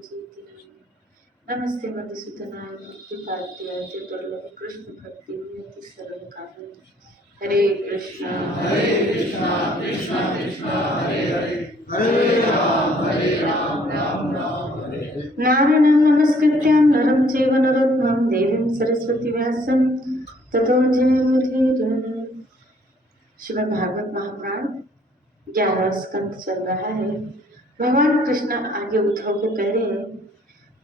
पूजयति नाम। नमस्ते मधुसूदनाय मुक्तिपाद्याय दुर्लभ कृष्ण भक्ति विनति सरल कामद। हरे कृष्णा कृष्णा कृष्णा हरे हरे, हरे राम राम राम हरे हरे। नारायणं नमस्कृत्यां नरं चैव नरोत्तमं देवीं सरस्वती व्यासं ततो जयमुदीरये। श्रीमद् भागवत महापुराण 11वां स्कंद चल रहा है। भगवान कृष्ण आगे उद्धव को कह रहे हैं,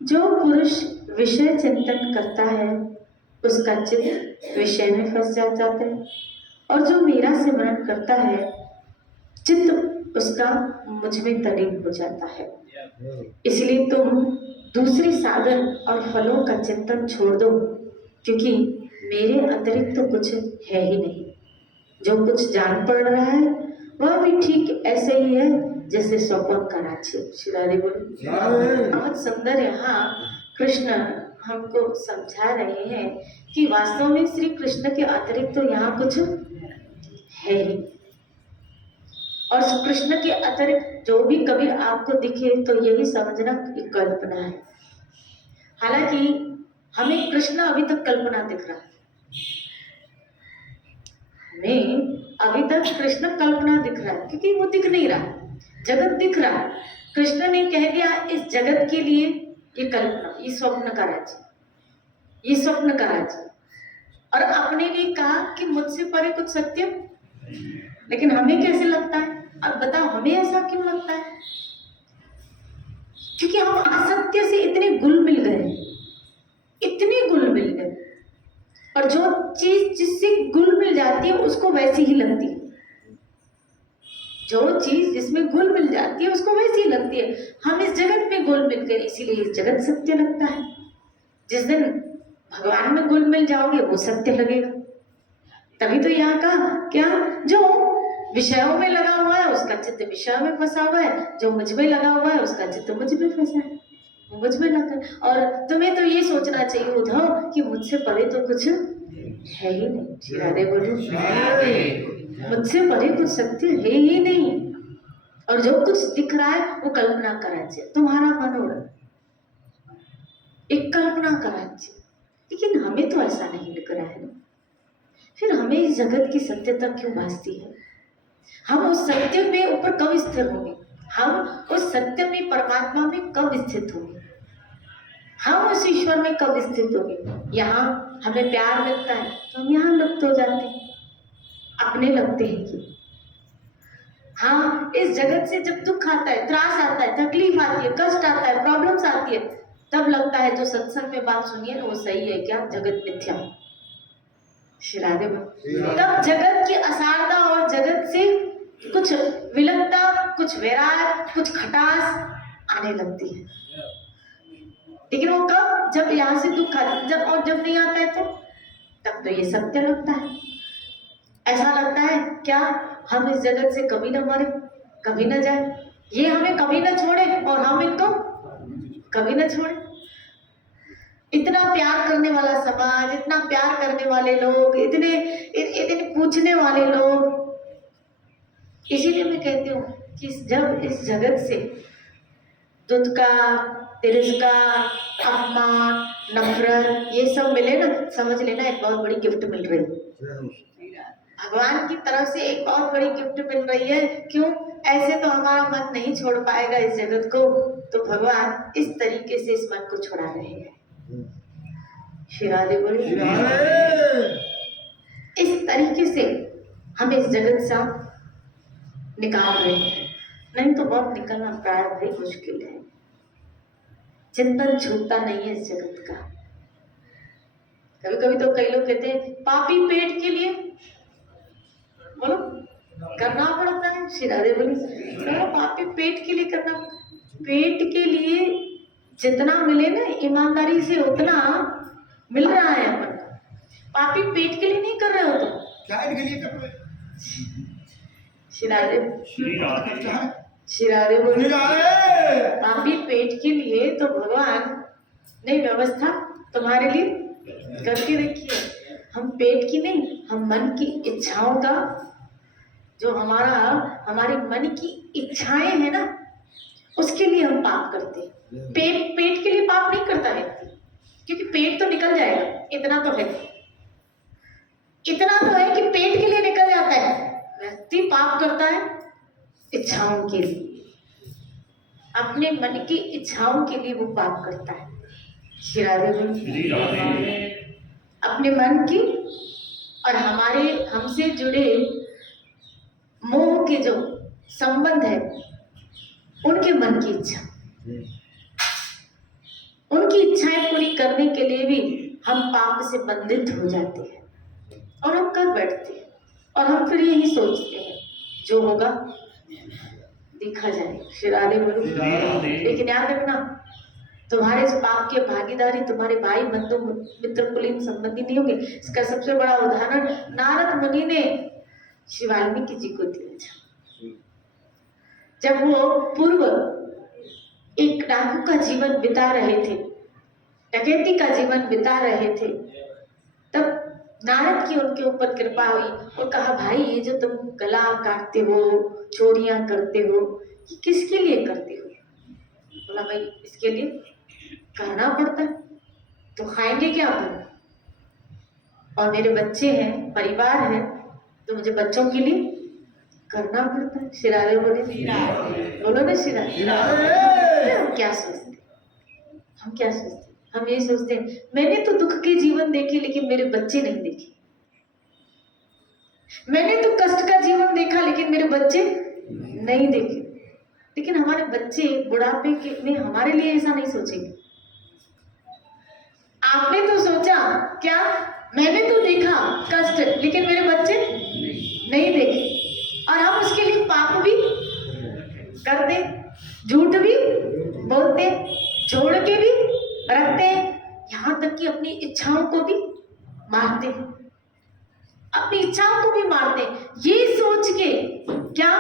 जो पुरुष विषय चिंतन करता है उसका चित्त विषय में फंस जाता है, और जो मेरा सिमरन करता है चित्त उसका मुझ में तल्लीन हो जाता है। इसलिए तुम दूसरी साधन और फलों का चिंतन छोड़ दो, क्योंकि मेरे अतिरिक्त तो कुछ है ही नहीं। जो कुछ जान पड़ रहा है वह भी ठीक ऐसे ही है जैसे स्वपन का राज्य। श्री राधे बोले। बहुत सुंदर यहाँ कृष्ण हमको समझा रहे हैं कि वास्तव में श्री कृष्ण के अतिरिक्त तो यहाँ कुछ है ही, और कृष्ण के अतिरिक्त जो भी कभी आपको दिखे तो यही समझना एक कल्पना है। हालांकि हमें कृष्ण अभी तक कल्पना दिख रहा है, हमें अभी तक कृष्ण कल्पना दिख रहा है, क्योंकि वो दिख नहीं रहा, जगत दिख रहा है। कृष्ण ने कह दिया इस जगत के लिए ये कल्पना, ये स्वप्न का राज्य, ये स्वप्न का राज्य, और अपने लिए कहा कि मुझसे परे कुछ सत्य। लेकिन हमें कैसे लगता है? अब बताओ हमें ऐसा क्यों लगता है? क्योंकि हम असत्य से इतने गुल मिल गए, इतने गुल मिल गए, और जो चीज जिससे गुल मिल जाती है उसको वैसी ही लगती है। जो चीज जिसमें गुल मिल जाती है उसको वैसी ही लगती है। हम इस जगत में गुल मिल गए, इसीलिए इस जगत सत्य लगता है। जिस दिन भगवान में गुल मिल जाओगे वो सत्य लगेगा। तभी तो यहाँ का क्या, जो विषयों में लगा हुआ है उसका चित्त विषयों में फंसा हुआ है, जो मुझ में लगा हुआ है उसका चित्त मुझ में फंसा है, वो मुझ में लगा। और तुम्हें तो ये सोचना चाहिए उद्धव कि मुझसे परे तो कुछ है ही नहीं। श्री राधे बोलो। मुझसे परे कुछ सत्य है ही नहीं, और जो कुछ दिख रहा है वो कल्पना का राज्य, तुम्हारा मनोरथ, एक कल्पना का राज्य। लेकिन हमें तो ऐसा नहीं लग रहा है। फिर हमें इस जगत की सत्यता क्यों भासती है? हम उस सत्य में ऊपर कब स्थिर होंगे? हम उस सत्य में परमात्मा में कब स्थित होंगे? हम उस ईश्वर में कब स्थित होंगे? यहाँ हमें प्यार मिलता है तो हम यहाँ लुप्त हो जाते हैं, अपने लगते हैं कि हाँ, इस जगत से जब दुख आता है, त्रास आता है, तकलीफ आती है, कष्ट आता है, प्रॉब्लम्स आती है, तब लगता है जो सत्संग में बात सुनिए ना वो सही है क्या? जगत मिथ्या। श्री राधे। तब जगत की असारता और जगत से कुछ विलक्षणता, कुछ वैराग, कुछ खटास आने लगती है। लेकिन वो कब? जब यहाँ से दुख आता है, जब और जब नहीं आता है तो तब तो ये सत्य लगता है। ऐसा लगता है क्या हम इस जगत से कभी ना मरे, कभी ना जाए, ये हमें कभी ना छोड़े और हम इनको कभी ना छोड़े। इतना प्यार करने वाला समाज, इतना प्यार करने वाले लोग, इतने पूछने वाले लोग। इसीलिए मैं कहती हूँ कि जब इस जगत से दुत्कार, तिरस्कार, अपमान, नफरत ये सब मिले ना, समझ लेना एक बहुत बड़ी गिफ्ट मिल रही है। भगवान की तरफ से एक बहुत बड़ी गिफ्ट मिल रही है। क्यों? ऐसे तो हमारा मन नहीं छोड़ पाएगा इस जगत को, तो भगवान इस तरीके से इस मन को छुड़ा रहे हैं। श्री राधे बोले। इस तरीके से हम इस जगत से निकाल रहे हैं, नहीं तो बहुत निकलना प्राय भाई मुश्किल है। चिंतन छूटता नहीं है इस जगत का। कभी कभी तो कई लोग कहते हैं पापी पेट के लिए बोलो करना पड़ता है। श्री राधे बोली तो पापी पेट के लिए करना, पेट के लिए जितना मिले ना ईमानदारी से उतना मिल रहा है अपन को। पापी पेट के लिए नहीं कर रहे हो तुम, क्या इनके लिए कर रहे? श्री राधे बोली पापी पेट के लिए तो भगवान ने व्यवस्था तुम्हारे लिए करके रखी है। हम पेट की नहीं, हम मन की इच्छाओं का, जो हमारी मन की इच्छाएं है ना, उसके लिए हम पाप करते हैं। पेट के लिए पाप नहीं करता व्यक्ति, क्योंकि पेट तो निकल जाएगा, इतना तो है कि पेट के लिए निकल जाता है। व्यक्ति पाप करता है इच्छाओं के लिए, अपने मन की इच्छाओं के लिए वो पाप करता है। श्री राधे, अपने मन की और हमसे जुड़े मोह के जो संबंध है, उनके मन की इच्छा, उनकी इच्छाएं पूरी करने के लिए भी हम पाप से बंधित हो जाते हैं और हम कर बैठते हैं। और हम फिर यही सोचते हैं जो होगा देखा जाए। श्री राधे बोलो। लेकिन याद रखना, तुम्हारे इस पाप के भागीदारी तुम्हारे भाई बंधु मित्र कुलीन संबंधी नहीं होंगे। इसका सबसे बड़ा उदाहरण नारद मुनि ने श्री वाल्मीकि जी को दिया था। जब वो पूर्व एक डाकू का जीवन बिता रहे थे, डकैती का जीवन बिता रहे थे, तब नारद की उनके ऊपर कृपा हुई और कहा, भाई ये जो तुम गला काटते हो, चोरियां करते हो, ये किसके लिए करते हो? बोला, भाई इसके लिए करना पड़ता है, तो खाएंगे क्या अपन? और मेरे बच्चे हैं, परिवार है, तो मुझे बच्चों के लिए करना पड़ता है। श्री राधे बोले, बोलो ना श्री राधे। हम क्या सोचते, हम ये सोचते हैं मैंने तो दुख के जीवन देखे लेकिन मेरे बच्चे नहीं देखे, मैंने तो कष्ट का जीवन देखा लेकिन मेरे बच्चे नहीं देखे। लेकिन हमारे बच्चे बुढ़ापे के में हमारे लिए ऐसा नहीं सोचेंगे। आपने तो सोचा क्या, मैंने तो देखा कष्ट लेकिन मेरे बच्चे नहीं देखे, और हम उसके लिए पाप भी करते, झूठ भी बोलते, छोड़ के भी रखते, यहाँ तक कि अपनी इच्छाओं को भी मारते, अपनी इच्छाओं को भी मारते, ये सोच के क्या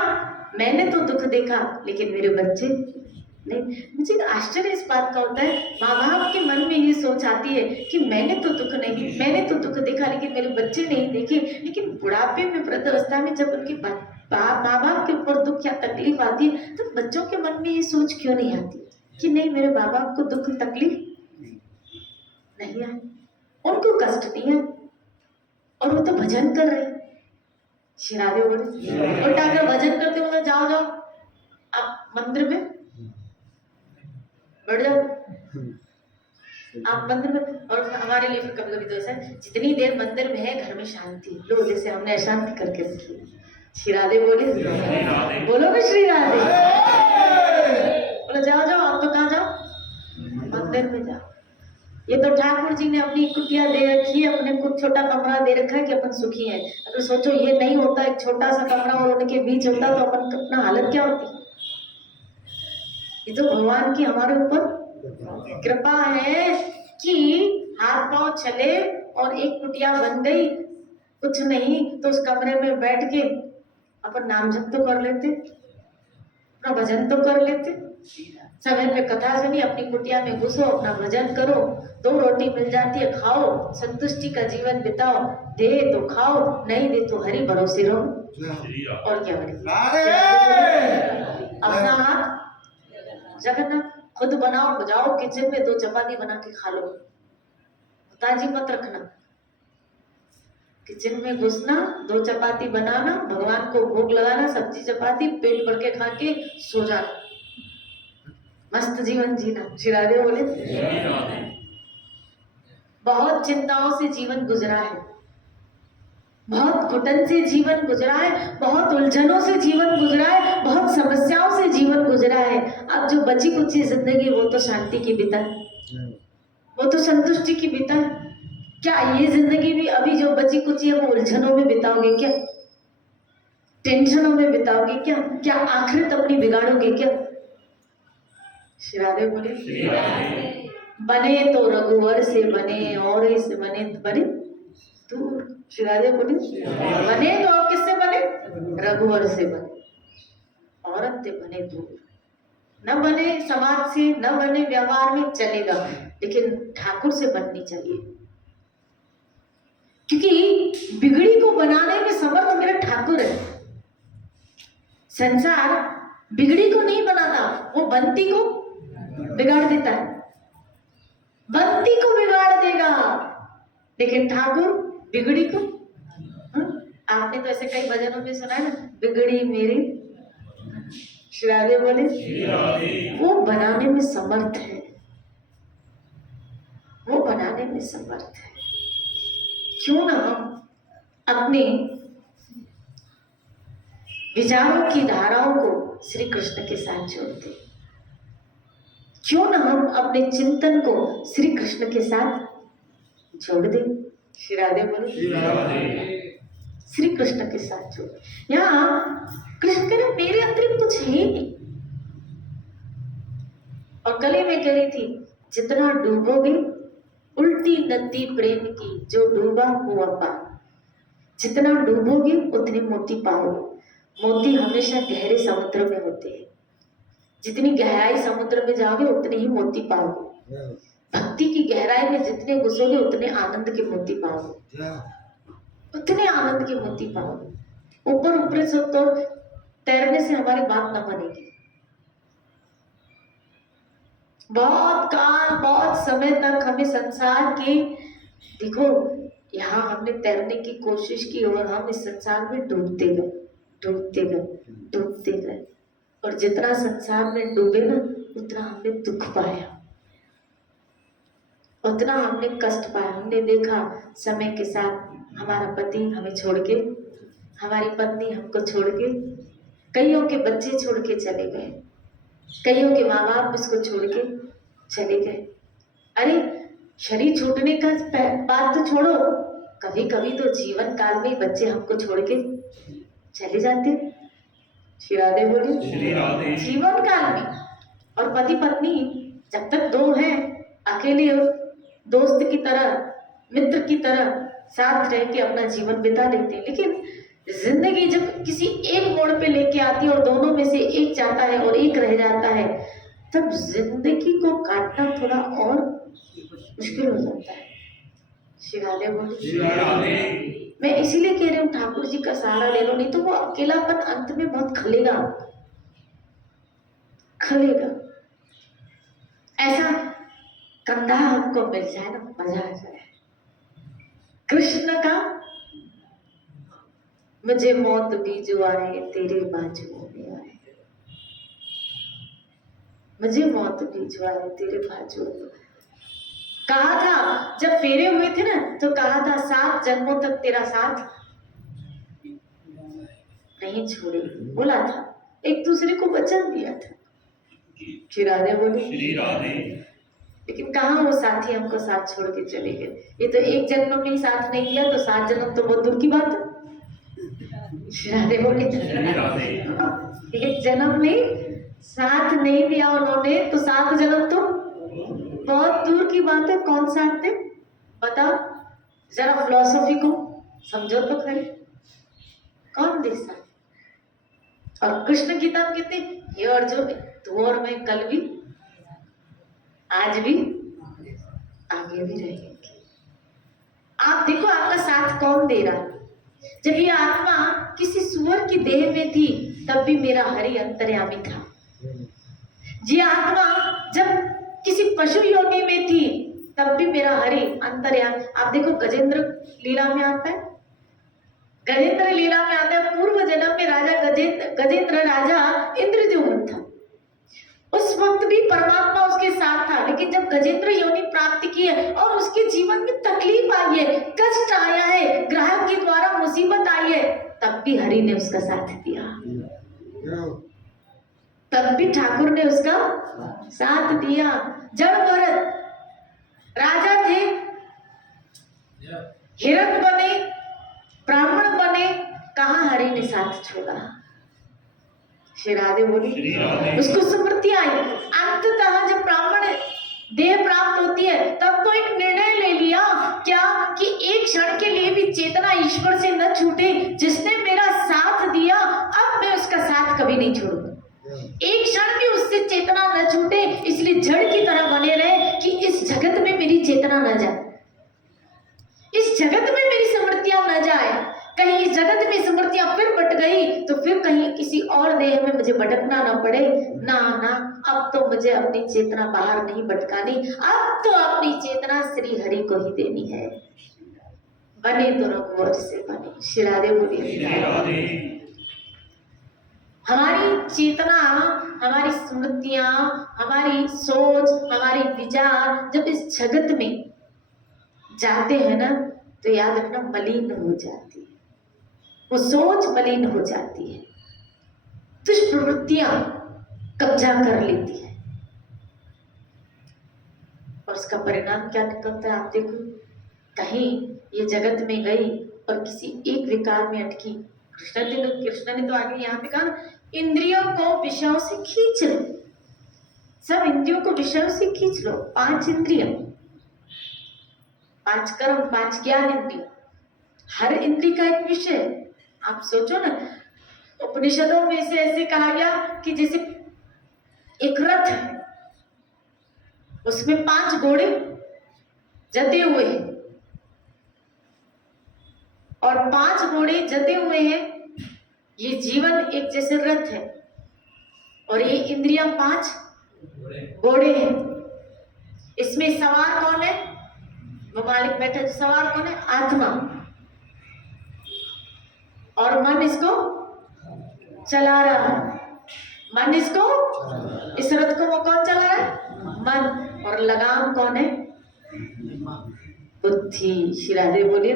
मैंने तो दुख देखा लेकिन मेरे बच्चे नहीं। मुझे आश्चर्य इस बात का होता है, माँ बाप के मन में ये सोच आती है कि मैंने तो दुख देखा लेकिन मेरे बच्चे नहीं देखे। लेकिन बुढ़ापे में, वृद्ध अवस्था में जब उनके माँ बाप के ऊपर दुख या तकलीफ आती है, तो बच्चों के मन में ये सोच क्यों नहीं आती कि नहीं, मेरे माँ बाप को दुख तकलीफ नहीं आए, उनको कष्ट नहीं है, और वो तो भजन कर रहे हैं। श्री राधे बोले, उल्टा अगर भजन करते हो तो जाओ आप मंदिर में बैठ जाओ, आप मंदिर में। और हमारे लिए कभी कभी तो ऐसा है, जितनी देर मंदिर में है घर में शांति लो, जैसे हमने अशांति करके रखी। श्री राधे बोले, बोलो ना श्री राधे। बोलो जाओ आप तो कहाँ जाओ, मंदिर में जाओ। ये तो ठाकुर जी ने अपनी कुटिया दे रखी है, अपने कुछ छोटा कमरा दे रखा है कि अपन सुखी हैं। अगर सोचो ये नहीं होता, एक छोटा सा कमरा और उनके बीच होता, तो अपन अपना हालत क्या होती। ये तो भगवान की हमारे ऊपर कृपा है कि हाथ पांव चले और एक कुटिया बन गई, कुछ नहीं तो उस कमरे में बैठ के अपन नाम जप तो कर लेते, अपना भजन तो कर लेते, समय पे कथा सुनी, अपनी कुटिया में घुसो, अपना भजन करो, 2 रोटी मिल जाती है खाओ, संतुष्टि का जीवन बिताओ, दे तो खाओ, नहीं दे तो हरि भरोसे रहो। और क्या अपना हाथ जगन्नाथ खुद बनाओ, जाओ किचन में 2 चपाती बना के खा लो, ताजी मत रखना। किचन में घुसना, 2 चपाती बनाना, भगवान को भोग लगाना, सब्जी चपाती पेट भर के खा के सो जाना, मस्त जीवन जीना। श्री राधे बोले, बहुत चिंताओं से जीवन गुजरा है, बहुत घुटन से जीवन गुजरा है, बहुत उलझनों से जीवन गुजरा है, बहुत समस्याओं से जीवन गुजरा है। अब जो बची कुची जिंदगी वो तो शांति की बिता है, वो तो संतुष्टि की बिता है। क्या ये जिंदगी भी अभी जो बची कुची है वो उलझनों में बिताओगे क्या, टेंशनों में बिताओगे क्या आखिरत अपनी बिगाड़ोगे क्या? श्री राधे बोले, बने तो रघुवर से बने, और इससे बने तो बने दूर। श्री राधे बोले, बने तो आप किससे बने, रघुवर से बने, औरत से बने दूर। न बने समाज से, न बने व्यवहार में, चलेगा, लेकिन ठाकुर से बननी चाहिए, क्योंकि बिगड़ी को बनाने में समर्थ मेरा ठाकुर है। संसार बिगड़ी को नहीं बनाता, वो बनती को बिगाड़ देता है, बनती को बिगाड़ देगा, लेकिन ठाकुर बिगड़ी को। हाँ? आपने तो ऐसे कई भजनों में सुना है ना, बिगड़ी मेरी श्री राधे बोले, वो बनाने में समर्थ है, वो बनाने में समर्थ है। क्यों ना हम अपने विचारों की धाराओं को श्री कृष्ण के साथ जोड़ते, क्यों ना हम अपने चिंतन को श्री कृष्ण के साथ जोड़ दें। श्री राधे बोलो, श्री कृष्ण के साथ जोड़। यहाँ कृष्ण कह रहे मेरे अंदर कुछ है नहीं। और कल ही मैं कह रही थी, जितना डूबोगे उल्टी नदी प्रेम की, जो डूबा हुआ पार, जितना डूबोगे उतने मोती पाओगे। मोती हमेशा गहरे समुद्र में होते हैं, जितनी गहराई समुद्र में जाओगे उतने ही मोती पाओगे। भक्ति की गहराई में जितने घुसोगे उतने आनंद के मोती पाओगे, उतने आनंद के मोती पाओगे। ऊपर ऊपर से तो तैरने से हमारी बात न बनेगी। बहुत काल बहुत समय तक हमें संसार के, देखो यहाँ हमने तैरने की कोशिश की और हम इस संसार में डूबते गए, डूबते गए, डूबते गए। और जितना संसार में डूबे ना, उतना हमने दुख पाया, उतना हमने कष्ट पाया। हमने देखा समय के साथ हमारा पति हमें छोड़ के, हमारी पत्नी हमको छोड़ के, कईयों के बच्चे छोड़ के चले गए, कईयों के माँ बाप इसको छोड़ के चले गए। अरे शरीर छूटने का बात तो छोड़ो, कभी कभी तो जीवन काल में ही बच्चे हमको छोड़ के चले जाते। श्री राधे बोलिए, जीवन काल में। और पति पत्नी जब तक दो हैं, अकेले दोस्त की तरह, मित्र की तरह साथ रह के अपना जीवन बिता लेते हैं। लेकिन जिंदगी जब किसी एक मोड़ पे लेके आती है और दोनों में से एक जाता है और एक रह जाता है, तब जिंदगी को काटना थोड़ा और मुश्किल हो जाता है। श्री राधे बोलिए। मैं इसीलिए कह रही हूँ ठाकुर जी का सहारा ले लो, नहीं तो वो अकेलापन अंत में बहुत खलेगा, खलेगा। ऐसा कंधा हमको मिल जाए ना, मजा आ जाए। कृष्ण का मुझे मौत भी जो आए तेरे बाजुओं में आए, मुझे मौत भी जो आए तेरे बाजुओं में। कहा था जब फेरे हुए थे ना, तो कहा था 7 जन्मों तक तेरा साथ नहीं छोड़ेगी, बोला था, एक दूसरे को वचन दिया था। श्री राधे बोले, श्री राधे। लेकिन कहाँ वो साथी हमको साथ छोड़ के चले गए। ये तो एक जन्म में ही साथ नहीं दिया, तो 7 जन्म तो बहुत दूर की बात है। श्री राधे बोले, एक जन्म में साथ नहीं दिया उन्होंने, तो 7 जन्म तो बहुत दूर की बात है। कौन साथ थे बताओ जरा, फिलॉसफी को समझो तो खरी, कौन दे साथ। और कृष्ण गीता में कहते, हे अर्जुन तू और मैं कल भी, आज भी, आगे भी रहेंगे। आप देखो आपका साथ कौन दे रहा। जब ये आत्मा किसी सुअर की देह में थी, तब भी मेरा हरि अंतर्यामी था। ये आत्मा जब किसी पशु योनि में थी, तब भी मेरा हरि अंतर्यामी। आप देखो गजेंद्र लीला में आता है, गजेंद्र लीला में आता है, पूर्व जन्म में राजा गजेंद्र राजा इंद्रद्युम्न था। उस वक्त भी परमात्मा उसके साथ था, लेकिन जब गजेंद्र योनि प्राप्त की है और उसके जीवन में तकलीफ आई है, कष्ट आया है, ग्राहक के द्वारा मुसीबत आई है, तब भी हरि ने उसका साथ दिया, तब भी ठाकुर ने उसका साथ दिया। जब भरत राजा थे, हिरक बने, ब्राह्मण बने, कहाँ हरि ने साथ छोड़ा। श्री राधे बोली, उसको स्मृति आई। अंततः जब ब्राह्मण देह प्राप्त होती है, तब तो एक निर्णय ले लिया क्या कि एक क्षण के लिए भी चेतना ईश्वर से न छूटे। जिसने मेरा साथ दिया, अब मैं उसका साथ कभी नहीं छोड़ूंगा। एक क्षण भी उससे चेतना न छूटे, इसलिए जड़ की तरह बने रहे कि इस जगत में मेरी चेतना न जाए, इस जगत में मेरी स्मृतियां न जाए। कहीं इस जगत में स्मृतियां फिर बट गई तो फिर कहीं किसी और देह में मुझे भटकना ना पड़े। ना ना, अब तो मुझे अपनी चेतना बाहर नहीं भटकानी, अब तो अपनी चेतना श्री हरि को ही देनी है। बने तो रघुवर से बने। श्री राधे बोलिए। हमारी चेतना, हमारी स्मृतियां, हमारी सोच, हमारी विचार जब इस जगत में जाते हैं ना तो याद रखना मलिन हो जाती है, वो सोच मलिन हो जाती है, दुष्प्रवृत्तियां कब्जा कर लेती है और उसका परिणाम क्या निकलता है आप देखो। कहीं ये जगत में गई और किसी एक विकार में अटकी। कृष्ण ने तो आगे यहाँ पे कहा इंद्रियों को विषयों से खींच लो, सब इंद्रियों को विषयों से खींच लो। 5 इंद्रियां, 5 कर्म, 5 ज्ञान इंद्रिय, हर इंद्रिय का एक विषय। आप सोचो ना, उपनिषदों में से ऐसे कहा गया कि जैसे एक रथ है, उसमें 5 घोड़े जते हुए हैं और 5 घोड़े जते हुए हैं। ये जीवन एक जैसे रथ है और ये इंद्रियां 5 घोड़े हैं। इसमें सवार कौन है? वो मालिक बैठा है। सवार कौन है? आत्मा। और मन इसको चला रहा है। मन इसको, इस रथ को वो कौन चला रहा है? मन। और लगाम कौन है? बुद्धि। श्री राधे बोलिए,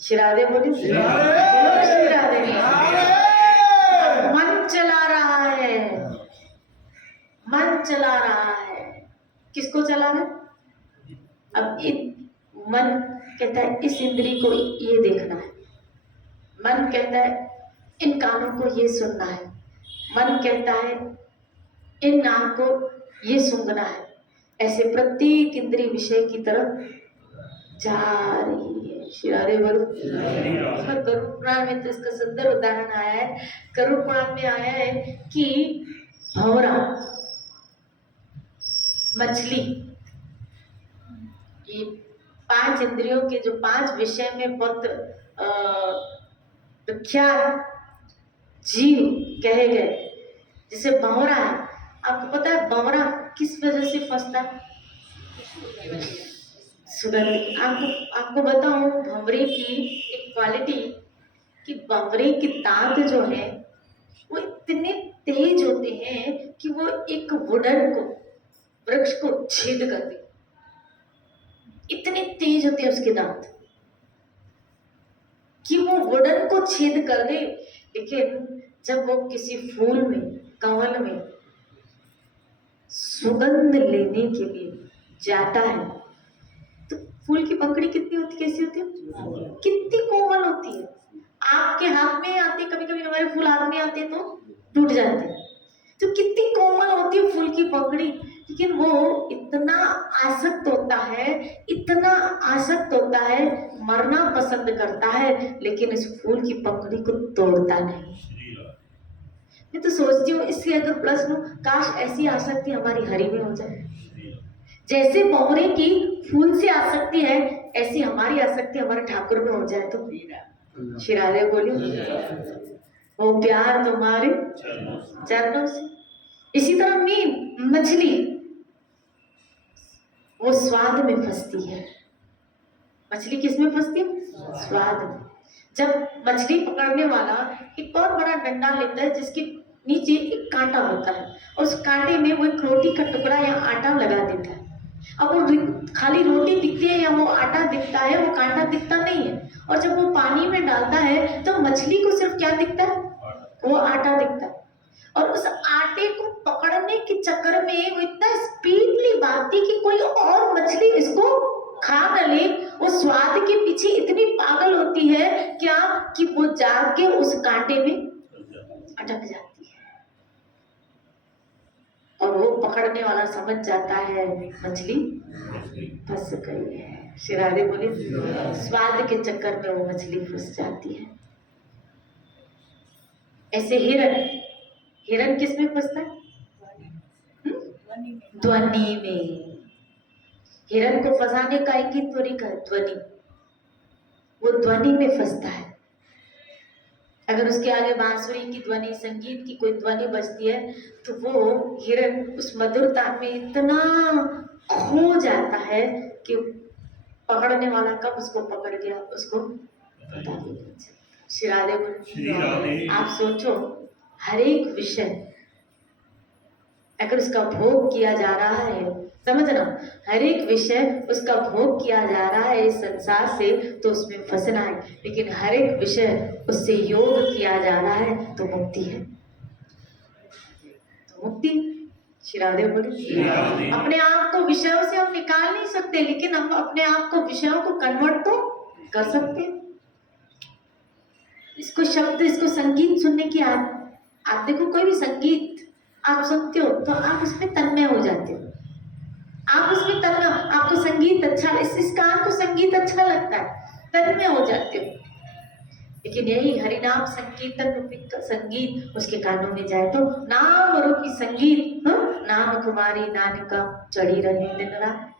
श्री राधे बोलिए, श्री राधे। मन चला रहा है, मन चला रहा है। किसको चला रहा है? अब मन कहता है इस इंद्री को ये देखना है, मन कहता है इन कानों को ये सुनना है, मन कहता है इन नाक को ये सूंघना है। ऐसे प्रत्येक इंद्रिय विषय की तरफ जा रही है। श्री राधे बोलो। गरुड़ पुराण में तो इसका सुंदर उदाहरण आया है। गरुड़ पुराण में आया है कि भंवरा मछली, ये 5 इंद्रियों के जो 5 विषय में बहुत विख्यात जीव कहे गए, जिसे भंवरा है। आपको पता है भंवरा किस वजह से फंसता है? सुगंध। आपको बताऊं भंवरे की एक क्वालिटी कि भंवरे के दांत जो है वो इतने तेज होते हैं कि वो एक वुडन को, वृक्ष को छेद कर दे। इतने तेज होते हैं उसके दांत कि वो वुडन को छेद कर दे। लेकिन जब वो किसी फूल में, कमल में सुगंध लेने के लिए जाता है तो फूल की पंखड़ी कितनी होती, कैसी होती है? कितनी कोमल होती है। आपके हाथ में आते, कभी कभी हमारे फूल हाथ में आते तो टूट जाते हैं, तो कितनी कोमल होती है फूल की पंखड़ी। लेकिन वो इतना आसक्त होता है, इतना आसक्त होता है, मरना पसंद करता है, लेकिन इस फूल की पंखड़ी को तोड़ता नहीं। मैं तो सोचती हूँ इससे अगर प्रश्न, काश ऐसी आसक्ति हमारी हरि में हो जाए। जैसे भंवरे की फूल से आसक्ति है, ऐसी हमारी आसक्ति हमारे ठाकुर में हो जाए तो। श्री राधे बोलिए, वो प्यार तुम्हारे चरणों से। इसी तरह मीन, मछली, वो स्वाद में फंसती है। मछली किस में फंसती है? स्वाद में। जब मछली पकड़ने वाला एक बहुत बड़ा डंडा लेता है जिसके नीचे एक कांटा होता है और उस कांटे में वो एक रोटी का टुकड़ा या आटा लगा देता है। अब वो खाली रोटी दिखती है या वो आटा दिखता है, वो कांटा दिखता नहीं है। और जब वो पानी में डालता है तो मछली को सिर्फ क्या दिखता है? वो आटा दिखता है। और उस आटे को पकड़ने के चक्कर में वो इतना स्पीडली भागती कि कोई और मछली इसको खा न ले। वो स्वाद के पीछे इतनी पागल होती है क्या कि वो जाके उस कांटे में अटक जाती है और वो पकड़ने वाला समझ जाता है मछली फंस गई है। श्री राधे बोले, स्वाद के चक्कर में वो मछली फंस जाती है। ऐसे हिरण किस में फंसता है? ध्वनि में। हिरण को फंसाने का एक ही तरीका है, ध्वनि। वो ध्वनि में फंसता है। अगर उसके आगे बांसुरी की ध्वनि, संगीत की कोई ध्वनि बजती है तो वो हिरण उस मधुरता में इतना खो जाता है कि पकड़ने वाला कब उसको पकड़ गया उसको पता भी नहीं चलता। श्री राधे बोले। आप सोचो, हर एक विषय अगर उसका भोग किया जा रहा है, समझना, हर एक विषय उसका भोग किया जा रहा है इस संसार से तो उसमें फंसना है, लेकिन हर एक विषय उससे योग किया जा रहा है तो मुक्ति है, तो मुक्ति। श्री राधे बोले। अपने आप को विषयों से हम निकाल नहीं सकते, लेकिन हम अपने आप को विषयों को कन्वर्ट तो कर सकते हैं। इसको शब्द, इसको संगीत सुनने की आप देखो, कोई भी संगीत आप सुनते हो तो आप उसमें तन्मय हो जाते हो, आप उसमें तन्मय, आपको संगीत अच्छा, इस कान को संगीत अच्छा लगता है, तन्मय हो जाते हो। लेकिन यही हरिनाम संकीर्तन रूपी संगीत उसके कानों में जाए तो नाम रूपी संगीत, नाम कुमारी नानिका चढ़ी रहे दिन रात,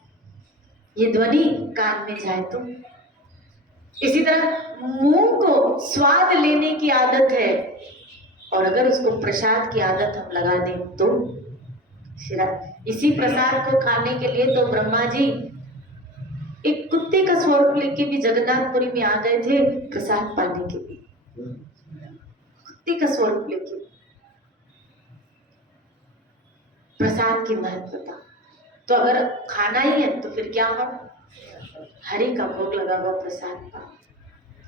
ये ध्वनि कान में जाए तो। इसी तरह मुंह को स्वाद लेने की आदत है, और अगर उसको प्रसाद की आदत हम लगा दें तो इसी प्रसाद को खाने के लिए तो ब्रह्मा जी एक कुत्ते का स्वरूप लेके भी जगन्नाथपुरी में आ गए थे प्रसाद पाने के लिए, कुत्ते का स्वरूप लेके। प्रसाद की महत्वता तो अगर खाना ही है तो फिर क्या हो, हरि का भोग लगा हुआ प्रसाद पा,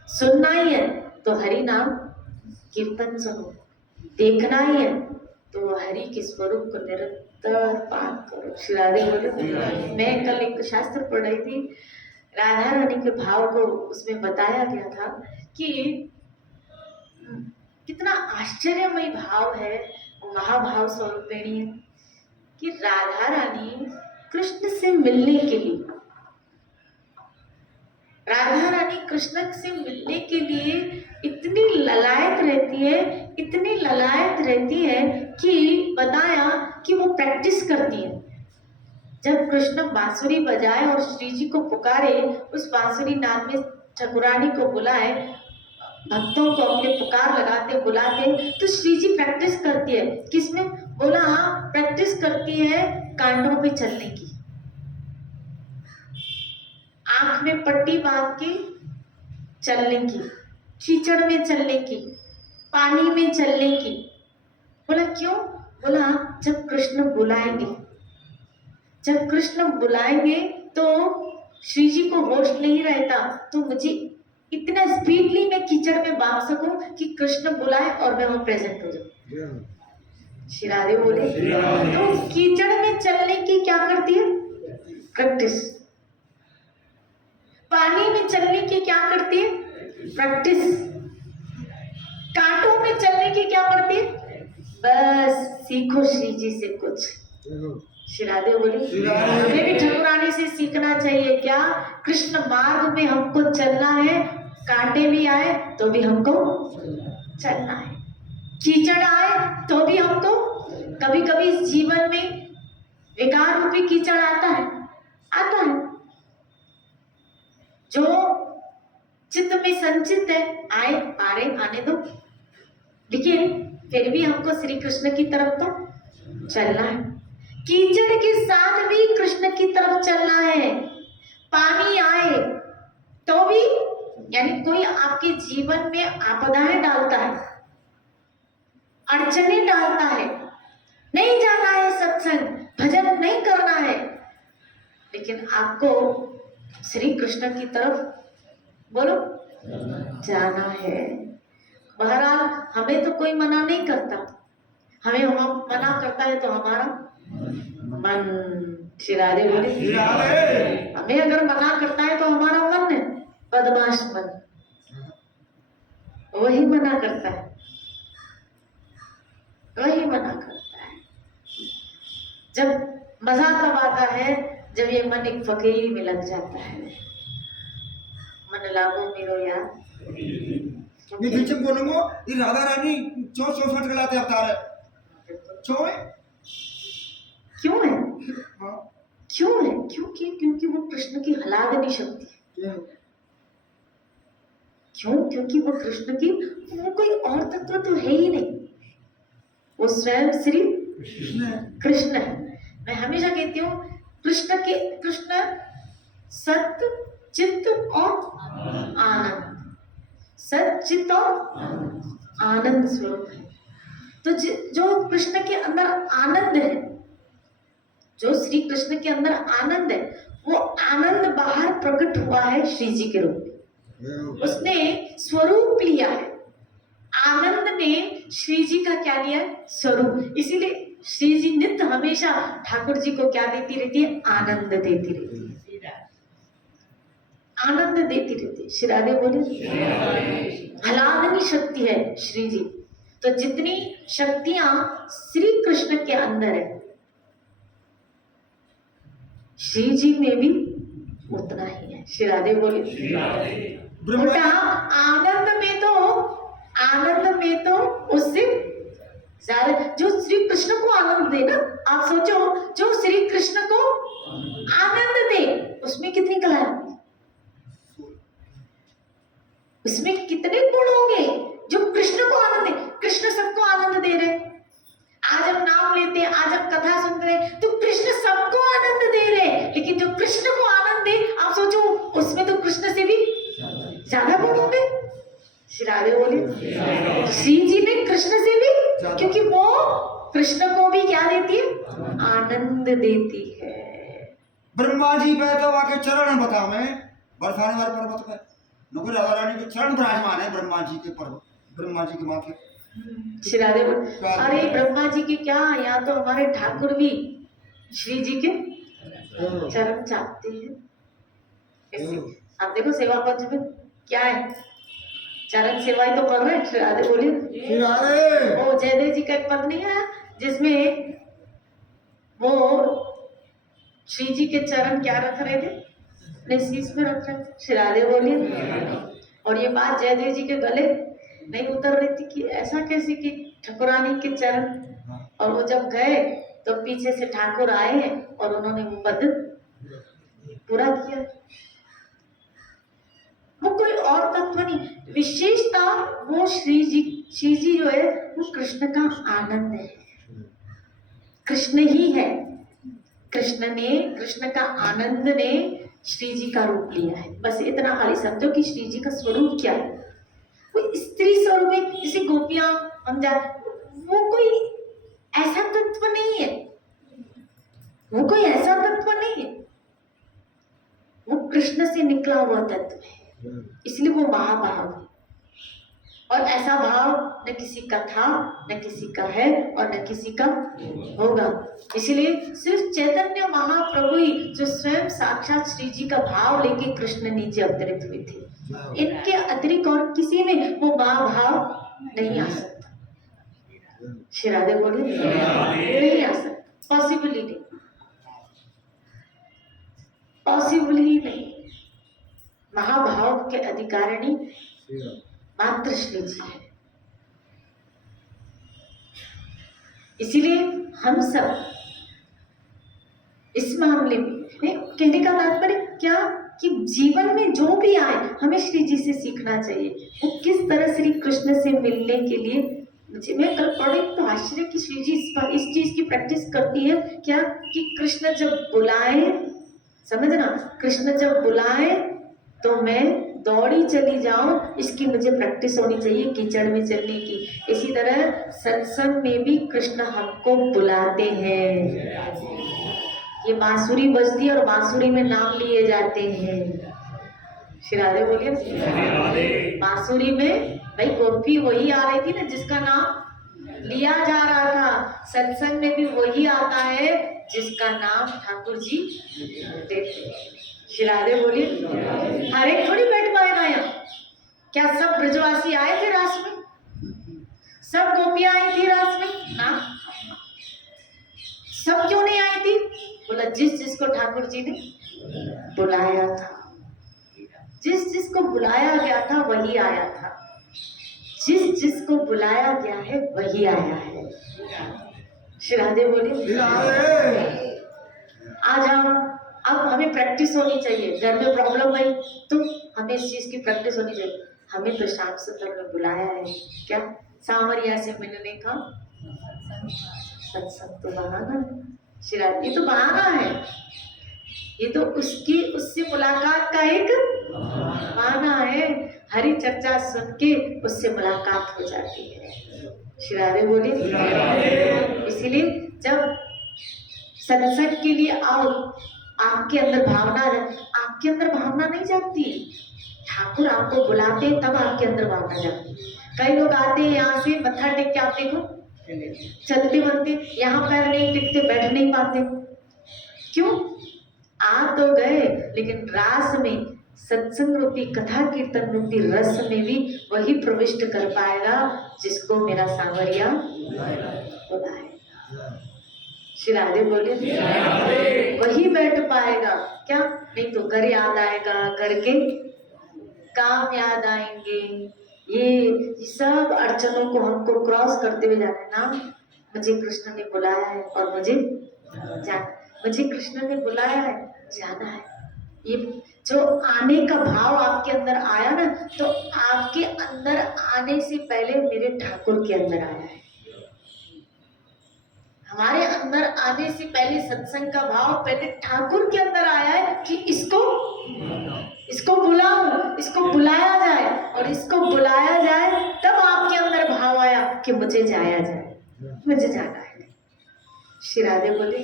सुनना ही है तो हरि नाम कीर्तन सुनो, देखना ही है तो हरि के स्वरूप को निरंतर पाठ करो। श्री राधे बोले। मैं कल एक शास्त्र पढ़ रही थी, राधा रानी के भाव को उसमें बताया गया था कि कितना आश्चर्यमय भाव है, महाभाव स्वरूपिणी है कि राधा रानी कृष्ण से मिलने के लिए, राधा रानी कृष्ण से मिलने के लिए इतनी ललायत रहती है, इतनी ललायत रहती है कि बताया कि वो प्रैक्टिस करती है। जब कृष्ण बांसुरी बजाए और श्री जी को पुकारे, उस बांसुरी नाद में ठाकुरानी को बुलाए, भक्तों को अपने पुकार लगाते बुलाते, तो श्री जी प्रैक्टिस करती है। किसमें? बोला प्रैक्टिस करती है कांटों पे चलने की, आंख में पट्टी बांध के चलने की, कीचड़ में चलने की, पानी में चलने की। बोला क्यों? बोला जब कृष्ण बुलाएंगे, जब कृष्ण बुलाएंगे तो श्री जी को होश नहीं रहता, तो मुझे इतना स्पीडली मैं कीचड़ में भाग सकूं कि कृष्ण बुलाए और मैं वहां प्रेजेंट हो जाऊं। श्री राधे बोले। तो कीचड़ में चलने की क्या करती है? प्रैक्टिस। पानी में चलने की क्या करती है? प्रैक्टिस। कांटों में चलने की क्या करती है? बस सीखो श्री जी से कुछ। श्री राधे बोली। हमें भी ठाकुरानी से सीखना चाहिए। क्या? कृष्ण मार्ग में हमको चलना है, कांटे भी आए तो भी हमको चलना है, कीचड़ आए तो भी हमको, कभी कभी इस जीवन में विकार रूपी कीचड़ आता है, आता है, जो चित्त में संचित है, आए आ रहे आने दो, लेकिन फिर भी हमको श्री कृष्ण की तरफ तो चलना है। कीचड़ के साथ भी कृष्ण की तरफ चलना है। पानी आए तो भी, यानी कोई आपके जीवन में आपदाएं डालता है, अड़चने डालता है, नहीं जाना है सत्संग, भजन नहीं करना है, लेकिन आपको श्री कृष्ण की तरफ बोलो जाना है। बहरहाल हमें तो कोई मना नहीं करता, हमें मना करता है तो हमारा मन। श्री राधे बोले। हमें अगर मना करता है तो हमारा मन है, बदमाश मन, वही मना करता है, वही मना करता है। जब मजा तब आता है जब ये मन एक फकीरी में लग जाता है। मन लागो मेरो यार। ये बीच में बोलूंगा ये राधा रानी चो चौसठ गलाते अवतार है, क्यों है? क्यों है? हाँ क्यों है? क्योंकि वो कृष्ण की हलादनी शक्ति है। क्यों? क्योंकि वो कृष्ण की, वो कोई और तत्व तो है ही नहीं, वो स्वयं श्री कृष्ण है। मैं हमेशा कहती हूँ कृष्ण सत्य, चित्त और आनंद, सत्य, चित्त और आनंद स्वरूप है। तो जो कृष्ण के अंदर आनंद है, जो श्री कृष्ण के अंदर आनंद है, वो आनंद बाहर प्रकट हुआ है श्री जी के रूप में, उसने स्वरूप लिया है। आनंद ने श्री जी का क्या लिया? स्वरूप। इसीलिए श्री जी नित्य हमेशा ठाकुर जी को क्या देती रहती है? आनंद देती रहती है, आनंद देती रहती है। श्री राधे बोले, आह्लादनी शक्ति है श्री जी। तो जितनी शक्तियां श्री कृष्ण के अंदर है, श्री जी में भी उतना ही है। श्री राधे बोले, उल्टा आनंद में तो उससे ज्यादा जो श्री कृष्ण को आनंद दे ना, आप सोचो, जो श्री कृष्ण को आनंद दे उसमें कितनी कला है, उसमें कितने गुण होंगे। जो कृष्ण को आनंद दे, कृष्ण सबको आनंद दे रहे। आज हम नाम लेते हैं, आज हम कथा सुन रहे हैं, तो कृष्ण सबको आनंद दे रहे। लेकिन जो कृष्ण को आनंद दे, आप सोचो उसमें तो कृष्ण से भी ज्यादा गुण होंगे। श्री राधे बोले, श्री जी में कृष्ण से भी, क्योंकि वो कृष्ण को भी क्या देती है? आनंद देती है। ब्रह्मा जी बैठो आके चरण बता में बरसाने वाले पर्वत पे नकुल राधा रानी के चरण विराजमान है, ब्रह्मा जी के पर्वत, ब्रह्मा जी के माथे। श्री राधे बोले, अरे ब्रह्मा जी के क्या, यहाँ तो हमारे ठाकुर भी श्री जी के चरण चाहते हैं। आप देखो सेवा पक्ष में क्या है, चरण सेवाएं तो कर रहे हैं। श्री राधे बोलिए, वो जयदेव जी का एक पद नहीं है जिसमें वो श्री जी के चरण क्या रख रहे थे? अपने शीश में रख रहे थे। श्री राधे बोलिए, और ये बात जयदेव जी के गले नहीं उतर रही थी कि ऐसा कैसे कि ठाकुरानी के चरण, और वो जब गए तो पीछे से ठाकुर आए हैं और उन्होंने वो पद पूरा किया। वो कोई और तत्व नहीं, विशेषता वो श्री जी जो है वो कृष्ण का आनंद है, कृष्ण ही है। कृष्ण का आनंद ने श्री जी का रूप लिया है। बस इतना खाली समझो कि श्री जी का स्वरूप क्या है। कोई स्त्री स्वरूप में जैसे गोपियां हम जा, वो कोई ऐसा तत्व नहीं है, वो कोई ऐसा तत्व नहीं है, वो कृष्ण से निकला हुआ तत्व है, इसलिए वो महाभाव है। और ऐसा भाव न किसी का था, न किसी का है, और न किसी का होगा। इसलिए सिर्फ चैतन्य महाप्रभु ही जो स्वयं साक्षात श्री जी का भाव लेके कृष्ण नीचे अवतरित हुए थे। इनके अतिरिक्त और किसी में वो महाभाव नहीं आ सकता। श्री राधे बोले, नहीं आ सकता, पॉसिबल ही नहीं, पॉसिबल ही नहीं। महाभाव के अधिकारिणी मात्र श्री जी है। इसीलिए हम सब इस मामले में कहने का तात्पर्य क्या कि जीवन में जो भी आए हमें श्री जी से सीखना चाहिए। वो किस तरह श्री कृष्ण से मिलने के लिए, मुझे मैं कल पढ़ी तो आश्चर्य की श्री जी इस चीज की प्रैक्टिस करती है क्या कि कृष्ण जब बुलाए, समझना, कृष्ण जब बुलाए तो मैं दौड़ी चली जाऊं, इसकी मुझे प्रैक्टिस होनी चाहिए कीचड़ में चलने की। इसी तरह सत्संग में भी कृष्ण हमको बुलाते हैं। ये बांसुरी बजती है और बांसुरी में नाम लिए जाते हैं। श्री राधे बोलिए, बांसुरी में भाई गोपी वही आ रही थी ना जिसका नाम लिया जा रहा था। सत्संग में भी वही आता है जिसका नाम ठाकुर जी देते हैं। श्री राधे बोलिए, हर एक थोड़ी बैठ पाएगा यहाँ। क्या सब ब्रजवासी आए थे रास में? सब गोपियां आई थी रास में ना? सब क्यों नहीं आई थी? बोला जिसको ठाकुर जी ने बुलाया था, जिसको बुलाया गया था वही आया था, जिसको बुलाया गया है वही आया है। श्री राधे बोलिए, आ जाओ। अब हमें प्रैक्टिस होनी चाहिए। घर में प्रॉब्लम आई तो हमें इस चीज की प्रैक्टिस होनी चाहिए। हमें तो श्याम सुंदर में बुलाया है क्या सांवरिया से मिलने का? सत्संग तो बहाना है शिराज, ये तो बहाना है, ये तो उससे मुलाकात का एक बहाना है। हरि चर्चा सुन के उससे मुलाकात हो जाती है। शिरारे बोले, इसीलिए जब सत्संग के लिए आओ, आपके अंदर भावना, आपके अंदर भावना नहीं जागती, ठाकुर आपको बुलाते हैं तब आपके अंदर भावना जागती। कई लोग आते हैं यहाँ से मत्था टेक के, आप देखो चलते बनते, यहाँ पैर नहीं टिकते, बैठ नहीं पाते, क्यों? आ तो गए, लेकिन रास में, सत्संग रूपी कथा कीर्तन रूपी रस में भी वही प्रविष्ट कर पाएगा जिसको मेरा सांवरिया बुलाए। श्री राधे बोले, वही बैठ पाएगा क्या? नहीं तो घर याद आएगा, घर के काम याद आएंगे, ये सब अड़चनों को हमको क्रॉस करते हुए जाना है ना। मुझे कृष्ण ने बुलाया है और मुझे जाना, मुझे कृष्ण ने बुलाया है, जाना है। ये जो आने का भाव आपके अंदर आया ना, तो आपके अंदर आने से पहले मेरे ठाकुर के अंदर आया है। हमारे अंदर आने से पहले सत्संग का भाव पहले ठाकुर के अंदर आया है कि इसको बुलाऊं, इसको बुलाया जाए, और इसको बुलाया जाए तब आपके अंदर भाव आया कि मुझे जाया जाए, मुझे जाना है। श्री राधे बोले,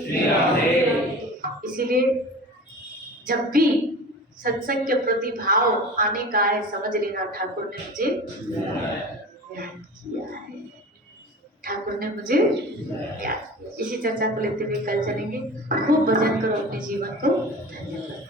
इसीलिए जब भी सत्संग के प्रति भाव आने का है, समझ लेना ठाकुर ने मुझे याद किया है, ठाकुर ने मुझे याद किया। इसी चर्चा को लेते हुए कल चलेंगे। खूब भजन करो, अपने जीवन को धन्य करो।